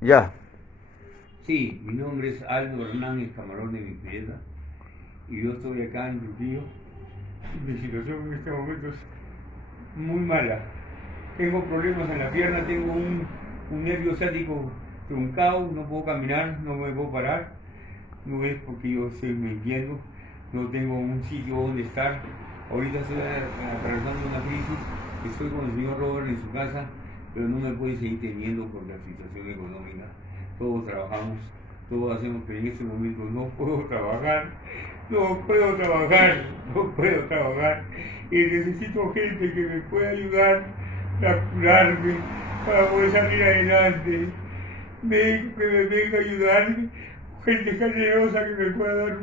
Ya. Sí, mi nombre es Aldo Hernández Camarón de mi Prieta y yo estoy acá en Trujillo. Y mi situación en este momento es muy mala. Tengo problemas en la pierna, tengo un nervio ciático truncado, no puedo caminar, no me puedo parar. No es porque yo estoy mintiendo, no tengo un sitio donde estar. Ahorita estoy atravesando una crisis, estoy con el señor Robert en su casa, pero no me puede seguir teniendo por la situación económica. Todos trabajamos, todos hacemos, pero en este momento no puedo trabajar, no puedo trabajar, no puedo trabajar. Y necesito gente que me pueda ayudar a curarme para poder salir adelante. Médico que me venga a ayudar, gente generosa que me pueda dar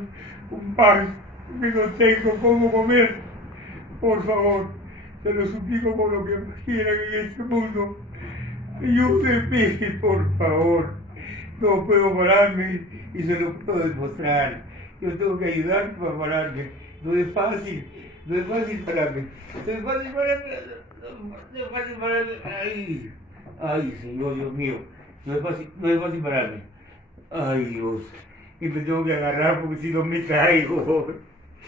un pan, que no tengo cómo comer. Por favor, se lo suplico por lo que más quieran en este mundo. Ayúdenme, por favor. No puedo pararme y se lo puedo demostrar. Yo tengo que ayudar para pararme. No es fácil, no es fácil pararme. No es fácil pararme. No es fácil pararme. Ay, ay, Señor Dios mío. No es fácil pararme. Ay, Dios. Y me tengo que agarrar porque si no me caigo.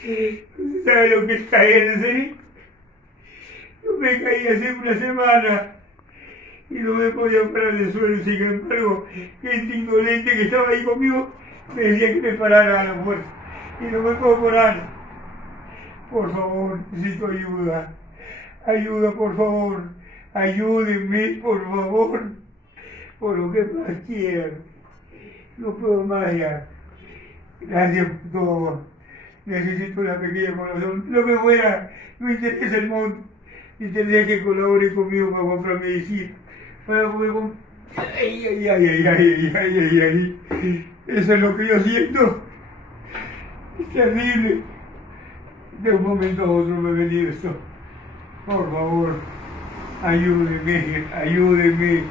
¿Usted sabe lo que es caerse? Yo me caí hace una semana y no me podía parar del suelo. Sin embargo, gente indolente que estaba ahí conmigo me decía que me parara a la fuerza. Y no me puedo parar. Por favor, necesito ayuda. Ayuda, por favor. Ayúdenme, por favor. Por lo que más quieran. No puedo más ya. Gracias por todo. Necesito una pequeña colaboración. Lo que fuera, no interesa el mundo. Interesa que colabore conmigo para comprar medicina. Para poder comprar. Ay, ay, ay, ay, ay, ay, ay, ay. Eso es lo que yo siento. Es terrible. De un momento a otro me ha venido esto. Por favor, ayúdenme, ayúdenme.